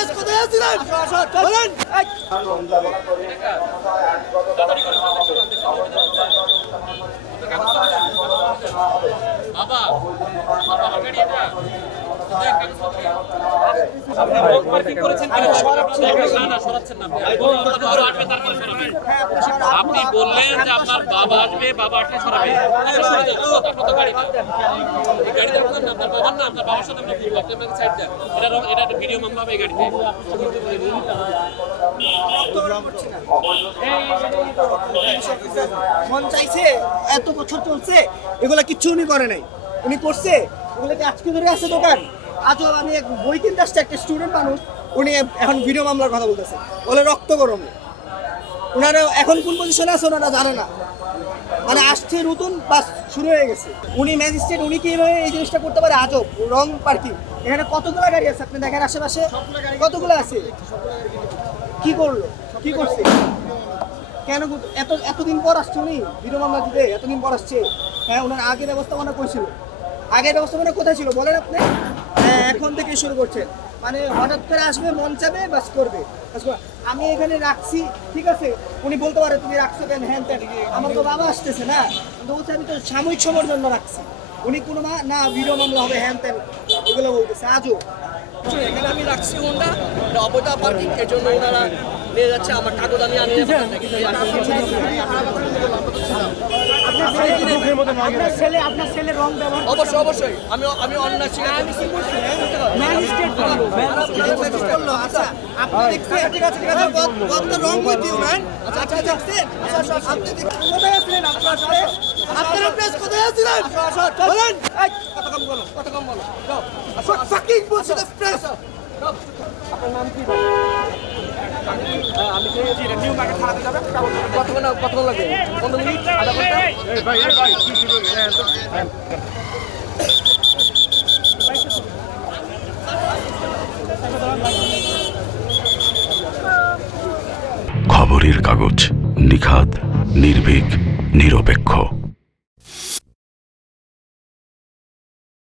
Press কোথায় আছিলেন বলেন। বাবা বাবা গাড়ি এটা আপনি রোড পার্কিং করেছেন কেন? না না সরাচ্ছেন না আপনি বললেন যে আপনার বাবা আসবে, বাবা আসলে সরাবে। কত গাড়ি এই গাড়িতে আপনার বাবার না, আপনার বাবার সাথে আমরা ঘুরবো। আপনি আমাকে সাইড দেন। এটা একটা ভিডিও মামলা হবে এই গাড়িতে। মন চাইছে, এত বছর চলছে, এগুলা কিচ্ছু উনি করে নাই। উনি করছে এগুলোকে আজকে ধরে আছে দোকান। আজও আমি এক বই কিনতে আসছে একটা স্টুডেন্ট মানুষ, উনি এখন ভিডিও মামলার কথা বলতেছে, বলে রক্ত গরম। ওনারা এখন কোন পজিশনে আছে ওনারা জানে না, মানে আসছে নতুন বাস শুরু হয়ে গেছে। উনি ম্যাজিস্ট্রেট, উনি কিভাবে এই জিনিসটা করতে পারে? আজব রং পার্কিং। এখানে কতগুলো গাড়ি আছে আপনি দেখেন, আশেপাশে কতগুলো আছে। কি করলো, কি করছে, কেন এতদিন পর আসছে উনি ভিডিও মামলা দিতে? এতদিন পর আসছে। হ্যাঁ, ওনার আগের ব্যবস্থাপনা কইছিল, আগের ব্যবস্থাপনা কোথায় ছিল বলেন আপনি? হ্যাঁ, এখন থেকে শুরু করছেন, মানে হঠাৎ করে আসবে, মন চাবে, বাস করবে। আমি এখানে রাখছি, ঠিক আছে, উনি বলতে পারে তুমি রাখছো কেন, হ্যান ত্যান, আমার তো বাবা আসতেছে না, কিন্তু বলছে আমি তো সাময়িক সময়ের জন্য রাখছি। উনি কোনো না ভিডিও মামলা হবে, হ্যান ত্যান এগুলো বলতেছে। আজও এখানে আমি রাখছি হোন্ডা, অবৈধ পার্কিং, এর জন্য ওনারা নিয়ে যাচ্ছে। আমার কাগজ আমি আনিয়ে আপনার ছেলে রং ব্যবহার অবশ্যই অবশ্যই আমি অন্যায় স্বীকার করলো। আচ্ছা, আপনি দেখছেন? ঠিক আছে, ঠিক আছে, কত রং হইতে না। আচ্ছা আচ্ছা, দেখছেন? আপনি কোথায় আছিলেন? আপনারা প্রেস কোথায় আছিলেন বলেন। কত কম বলো ফাকিং বলছে প্রেস। আপনার নাম কি? আমি নিউ মার্কেট থানাতে যাবে। কতক্ষণ লাগবে? 15 মিনিট, আধা ঘন্টা? খবরের কাগজ, নিখাত, নির্ভীক, নিরপেক্ষ।